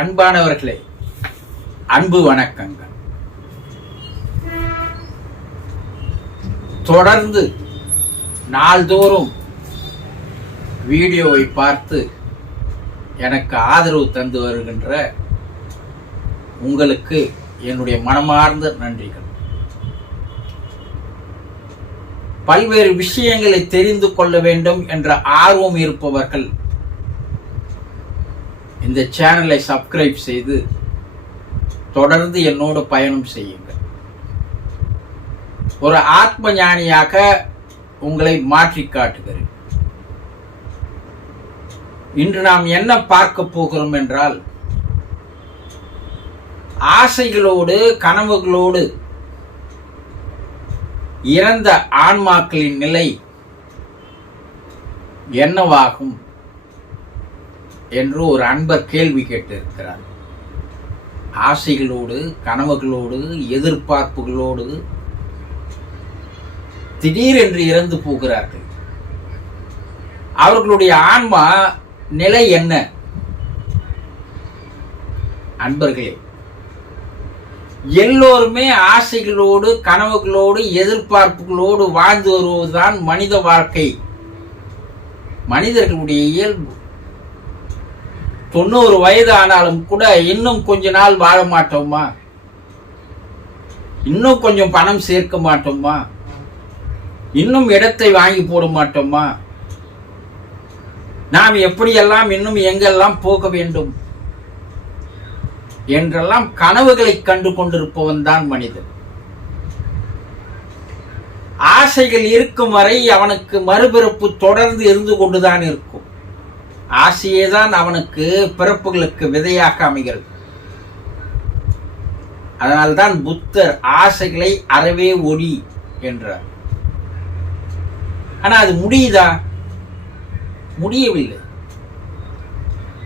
அன்பானவர்களே அன்பு வணக்கங்கள். தொடர்ந்து நாள்தோறும் வீடியோவை பார்த்து எனக்கு ஆதரவு தந்து வருகின்ற உங்களுக்கு என்னுடைய மனமார்ந்த நன்றிகள். பல்வேறு விஷயங்களை தெரிந்து கொள்ள வேண்டும் என்ற ஆர்வம் இருப்பவர்கள் இந்த சேனலை சப்ஸ்கிரைப் செய்து தொடர்ந்து என்னோடு பயணம் செய்யுங்கள். ஒரு ஆத்ம ஞானியாக உங்களை மாற்றி காட்டுகிறேன். இன்று நாம் என்ன பார்க்க போகிறோம் என்றால் ஆசைகளோடு கனவுகளோடு இறந்த ஆன்மாக்களின் நிலை என்னவாகும்? என்று ஒரு அன்பர் கேள்வி கேட்டிருக்கிறார். ஆசைகளோடு கனவுகளோடு எதிர்பார்ப்புகளோடு திடீரென்று இறந்து போகிறார்கள். அவர்களுடைய ஆன்மா நிலை என்ன? அன்பர்களே எல்லோருமே ஆசைகளோடு கனவுகளோடு எதிர்பார்ப்புகளோடு வாழ்ந்து வருவதுதான் மனித வாழ்க்கை. மனிதர்களுடைய இயல்பு. தொண்ணூறு வயது ஆனாலும் கூட இன்னும் கொஞ்ச நாள் வாழ மாட்டோமா இன்னும் கொஞ்சம் பணம் சேர்க்க மாட்டோமா இன்னும் இடத்தை வாங்கி போட மாட்டோமா நாம் எப்படியெல்லாம் இன்னும் எங்கெல்லாம் போக வேண்டும் என்றெல்லாம் கனவுகளை கண்டு கொண்டிருப்பவன் தான் மனிதன். ஆசைகள் இருக்கும் வரை அவனுக்கு மறுபிறப்பு தொடர்ந்து இருந்து கொண்டுதான் இருக்கும். ஆசையே தான் அவனுக்கு பிறப்புகளுக்கு விதையாக அமைகிறது. அதனால்தான் புத்தர் ஆசைகளை அறவே ஒளி என்றார். ஆனா அது முடியுதா? முடியவில்லை.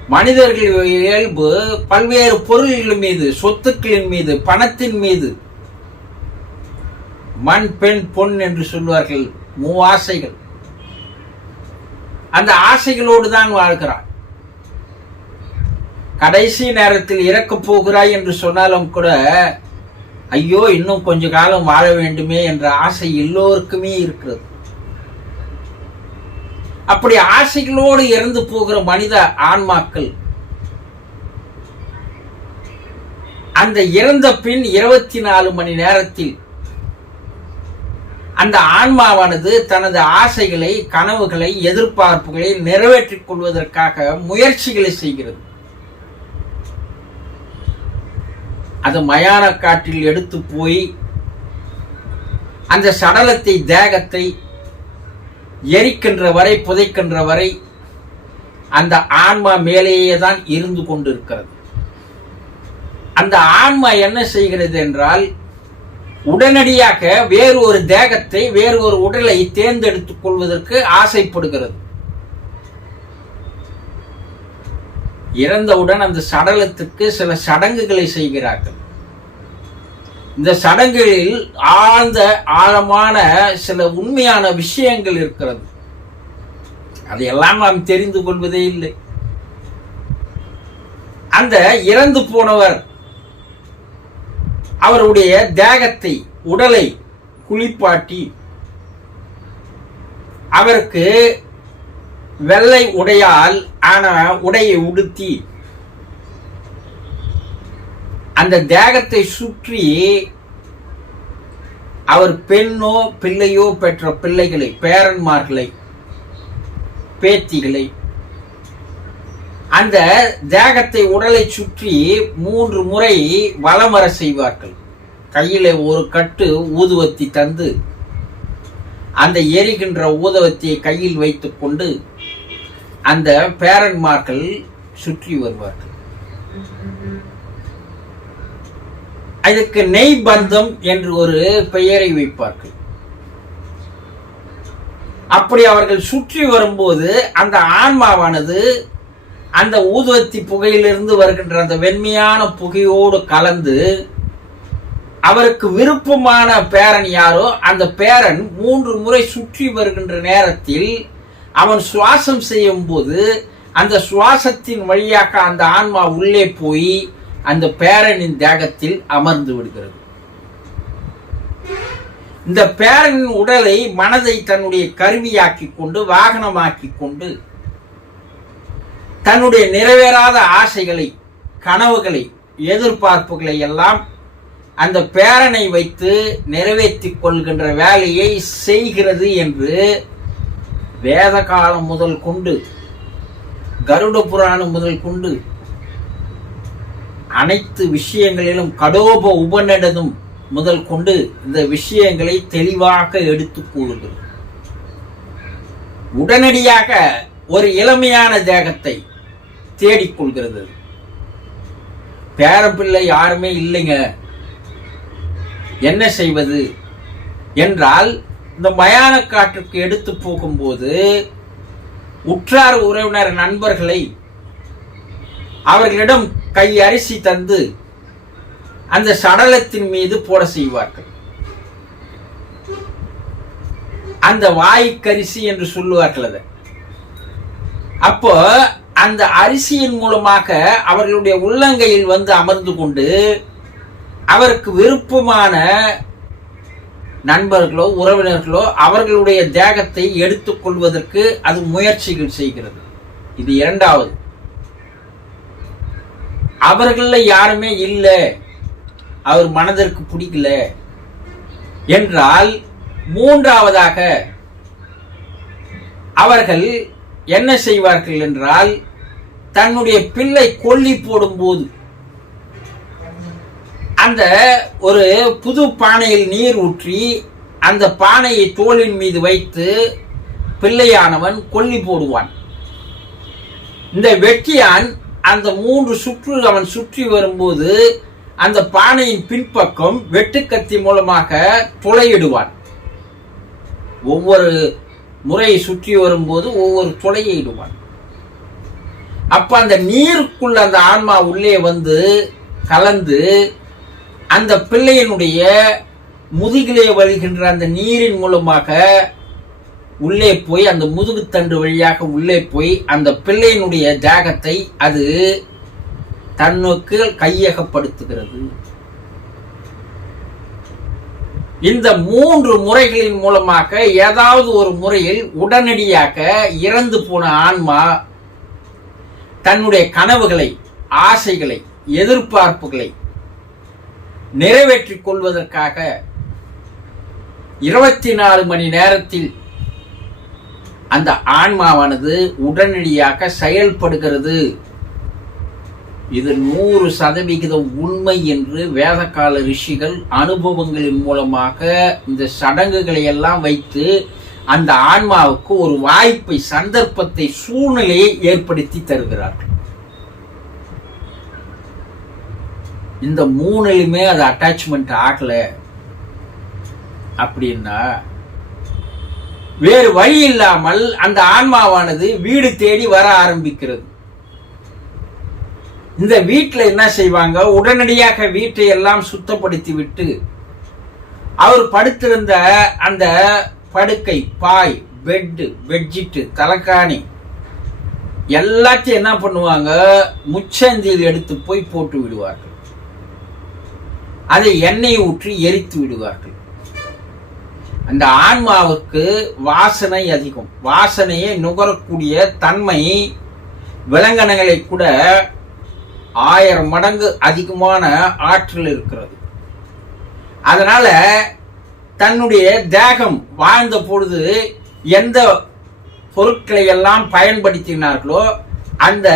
மனிதர்கள் இயல்பு பல்வேறு பொருள்களின் மீது சொத்துக்களின் மீது பணத்தின் மீது மண் பெண் பொன் என்று சொல்வார்கள் மூவாசைகள். அந்த ஆசைகளோடு தான் வாழ்கிறான் கடைசி நேரத்தில் இறக்கப் போகிறாய் என்று சொன்னாலும் கூட ஐயோ இன்னும் கொஞ்ச காலம் வாழ வேண்டுமே என்ற ஆசை எல்லோருக்குமே இருக்கிறது. அப்படி ஆசைகளோடு இறந்து போகிற மனித ஆன்மாக்கள் அந்த இறந்த பின் இருபத்தி நாலு மணி நேரத்தில் அந்த ஆன்மாவானது தனது ஆசைகளை கனவுகளை எதிர்பார்ப்புகளை நிறைவேற்றிக் கொள்வதற்காக முயற்சிகளை செய்கிறது. அது மயான காட்டில் எடுத்து போய் அந்த சடலத்தை தேகத்தை எரிக்கின்ற வரை புதைக்கின்ற வரை அந்த ஆன்மா மேலேயே தான் இருந்து கொண்டிருக்கிறது. அந்த ஆன்மா என்ன செய்கிறது என்றால் உடனடியாக வேறு ஒரு தேகத்தை வேறு ஒரு உடலை தேர்ந்தெடுத்துக் கொள்வதற்கு ஆசைப்படுகிறது. இறந்தவுடன் அந்த சடலத்துக்கு சில சடங்குகளை செய்கிறார்கள். இந்த சடங்குகளில் ஆழ்ந்த ஆழமான சில உண்மையான விஷயங்கள் இருக்கிறது. அதையெல்லாம் நாம் தெரிந்து கொள்வதே இல்லை. அந்த இறந்து போனவர் அவருடைய தேகத்தை உடலை குளிப்பாட்டி அவருக்கு வெள்ளை உடையால் ஆன உடையை உடுத்தி அந்த தேகத்தை சுற்றி அவர் பெண்ணோ பிள்ளையோ பெற்ற பிள்ளைகளை பேரன்மார்களை பேத்திகளை அந்த தேகத்தை உடலை சுற்றி மூன்று முறை வளமர செய்வார்கள். கையில ஒரு கட்டு ஊதுவத்தி தந்து அந்த எரிகின்ற ஊதுவத்தியை கையில் வைத்துக்கொண்டு அந்த பேரன்மார்கள் சுற்றி வருவார்கள். அதுக்கு நெய் பந்தம் என்று ஒரு பெயரை வைப்பார்கள். அப்படி அவர்கள் சுற்றி வரும்போது அந்த ஆன்மாவானது அந்த ஊதுவத்தி புகையிலிருந்து வருகின்ற அந்த வெண்மையான புகையோடு கலந்து அவருக்கு விருப்பமான பேரன் யாரோ அந்த பேரன் மூன்று முறை சுற்றி வருகின்ற நேரத்தில் அவன் சுவாசம் செய்யும் போது அந்த சுவாசத்தின் வழியாக அந்த ஆன்மா உள்ளே போய் அந்த பேரனின் தேகத்தில் அமர்ந்து விடுகிறது. இந்த பேரனின் உடலை மனதை தன்னுடைய கருவியாக்கி கொண்டு வாகனமாக்கி கொண்டு தன்னுடைய நிறைவேறாத ஆசைகளை கனவுகளை எதிர்பார்ப்புகளை எல்லாம் அந்த பேரனை வைத்து நிறைவேற்றி கொள்கின்ற வேலையை செய்கிறது என்று வேத காலம் முதல் கொண்டு கருட புராணம் முதல் கொண்டு அனைத்து விஷயங்களிலும் கடோப உபநடனும் முதல் கொண்டு இந்த விஷயங்களை தெளிவாக எடுத்து கூறுகிறது. உடனடியாக ஒரு இளமையான தேகத்தை தேடிக்கொள்கிறது பேரப்பிள்ளை யாருமே இல்லைங்க. என்ன செய்வது? என்றால் இந்த மயான காற்றுக்கு எடுத்து போகும்போது உற்றார் உறவினர் நண்பர்களை அவர்களிடம் கை அரிசி தந்து அந்த சடலத்தின் மீது போட செய்வார்கள். அந்த வாய்க்கரிசி என்று சொல்லுவார்கள் அதை. அப்போ அந்த அரிசியின் மூலமாக அவர்களுடைய உள்ளங்கையில் வந்து அமர்ந்து கொண்டு அவருக்கு விருப்பமான நண்பர்களோ உறவினர்களோ அவர்களுடைய தேகத்தை எடுத்துக்கொள்வதற்கு அது முயற்சிகள் செய்கிறது. இது இரண்டாவது. அவர்களில் யாருமே இல்லை. அவர் மனதிற்கு பிடிக்கல. என்றால் மூன்றாவதாக அவர்கள் என்ன செய்வார்கள் என்றால் தன்னுடைய பிள்ளை கொல்லி போடும்போது அந்த ஒரு புது பானையில் நீர் ஊற்றி அந்த பானையை தோளின் மீது வைத்து பிள்ளையானவன் கொல்லி போடுவான். இந்த வெட்டியான் அந்த மூன்று சுற்று அவன் சுற்றி வரும்போது அந்த பானையின் பின்பக்கம் வெட்டுக்கத்தி மூலமாக துளையிடுவான் ஒவ்வொரு முறையை சுற்றி வரும்போது ஒவ்வொரு துளையை இடுவான். அப்ப அந்த நீருக்குள்ள அந்த ஆன்மா உள்ளே வந்து கலந்து அந்த பிள்ளையினுடைய முதுகிலே வருகின்ற அந்த நீரின் மூலமாக உள்ளே போய் அந்த முதுகுத்தண்டு வழியாக உள்ளே போய் அந்த பிள்ளையினுடைய தேகத்தை அது தன்னுக்கு கையகப்படுத்துகிறது. இந்த மூன்று முறைகளின் மூலமாக ஏதாவது ஒரு முறையில் உடனடியாக இறந்து போன ஆன்மா தன்னுடைய கனவுகளை ஆசைகளை எதிர்பார்ப்புகளை நிறைவேற்றிக் கொள்வதற்காக இருபத்தி நாலு மணி நேரத்தில் அந்த ஆன்மாவானது உடனடியாக செயல்படுகிறது. இது நூறு சதவிகிதம் உண்மை என்று வேதகால ரிஷிகள் அனுபவங்களின் மூலமாக இந்த சடங்குகளை எல்லாம் வைத்து அந்த ஆன்மாவுக்கு ஒரு வாய்ப்பை சந்தர்ப்பத்தை சூழ்நிலையை ஏற்படுத்தி தருகிறார்கள். இந்த மூணுலையுமே அது அட்டாச்மெண்ட் ஆகல. அப்படின்னா வேறு வழி இல்லாமல் அந்த ஆன்மாவானது வீடு தேடி வர ஆரம்பிக்கிறது. இந்த வீட்டில் என்ன செய்வாங்க? உடனடியாக வீட்டை எல்லாம் சுத்தப்படுத்தி விட்டு அவர் படுத்திருந்த அந்த படுக்கை பாய் பெட்டு பெட்ஷீட்டு தலைக்காணி எல்லாத்தையும் என்ன பண்ணுவாங்க? முச்சந்தியில் எடுத்து போய் போட்டு விடுவார்கள். அதை எண்ணெய் ஊற்றி எரித்து விடுவார்கள். அந்த ஆன்மாவுக்கு வாசனை அதிகம். வாசனையை நுகரக்கூடிய தன்மை விலங்கனங்களை கூட ஆயிரம் மடங்கு அதிகமான ஆற்றல் இருக்கிறது. அதனால தன்னுடைய தேகம் வாழ்ந்த பொழுது எந்த பொருட்களை எல்லாம் பயன்படுத்தினார்களோ அந்த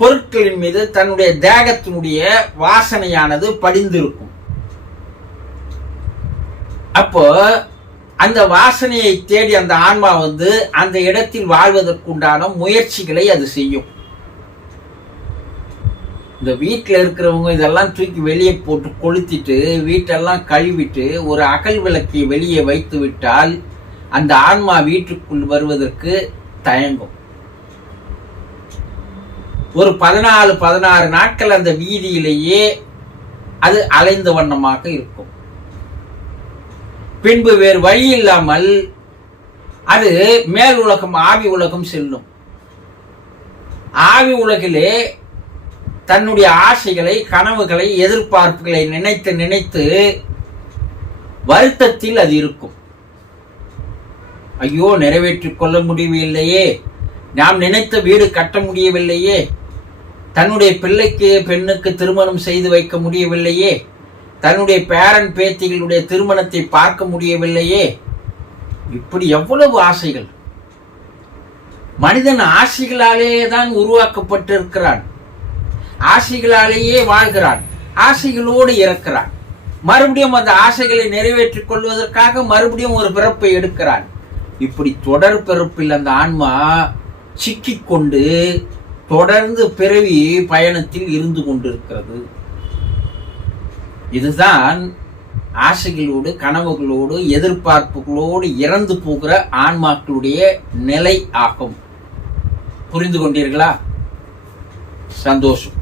பொருட்களின் மீது தன்னுடைய தேகத்தினுடைய வாசனையானது படிந்திருக்கும். அப்போ அந்த வாசனையை தேடி அந்த ஆன்மா வந்து அந்த இடத்தில் வாழ்வதற்குண்டான முயற்சிகளை அது செய்யும். இந்த வீட்டில் இருக்கிறவங்க இதெல்லாம் தூக்கி வெளியே போட்டு கொளுத்திட்டு வீட்டெல்லாம் கழுவிட்டு ஒரு அகல் விளக்கை வெளியே வைத்து விட்டால் அந்த ஆன்மா வீட்டுக்குள் வருவதற்கு தயங்கும். ஒரு பதினாலு பதினாறு நாட்கள் அந்த வீதியிலேயே அது அலைந்த வண்ணமாக இருக்கும். பின்பு வேறு வழி இல்லாமல் அது மேல் உலகம் ஆவி உலகம் செல்லும். ஆவி உலகிலே தன்னுடைய ஆசைகளை கனவுகளை எதிர்பார்ப்புகளை நினைத்து நினைத்து வருத்தத்தில் அது இருக்கும். ஐயோ நிறைவேற்றிக் கொள்ள முடியவில்லையே. நாம் நினைத்த வீடு கட்ட முடியவில்லையே. தன்னுடைய பிள்ளைக்கு பெண்ணுக்கு திருமணம் செய்து வைக்க முடியவில்லையே. தன்னுடைய பேரன் பேத்திகளுடைய திருமணத்தை பார்க்க முடியவில்லையே. இப்படி எவ்வளவு ஆசைகள். மனிதன் ஆசைகளாலேயே தான் உருவாக்கப்பட்டிருக்கிறான். ஆசைகளாலேயே வாழ்கிறான். ஆசைகளோடு இறக்கிறான். மறுபடியும் அந்த ஆசைகளை நிறைவேற்றிக் கொள்வதற்காக மறுபடியும் ஒரு பிறப்பை எடுக்கிறான். இப்படி தொடர் பிறப்பில் அந்த ஆன்மா சிக்கிக்கொண்டு தொடர்ந்து பிறவி பயணத்தில் இருந்து கொண்டிருக்கிறது. இதுதான் ஆசைகளோடு கனவுகளோடு எதிர்பார்ப்புகளோடு இறந்து போகிற ஆன்மாக்களுடைய நிலை ஆகும். புரிந்து கொண்டீர்களா? சந்தோஷம்.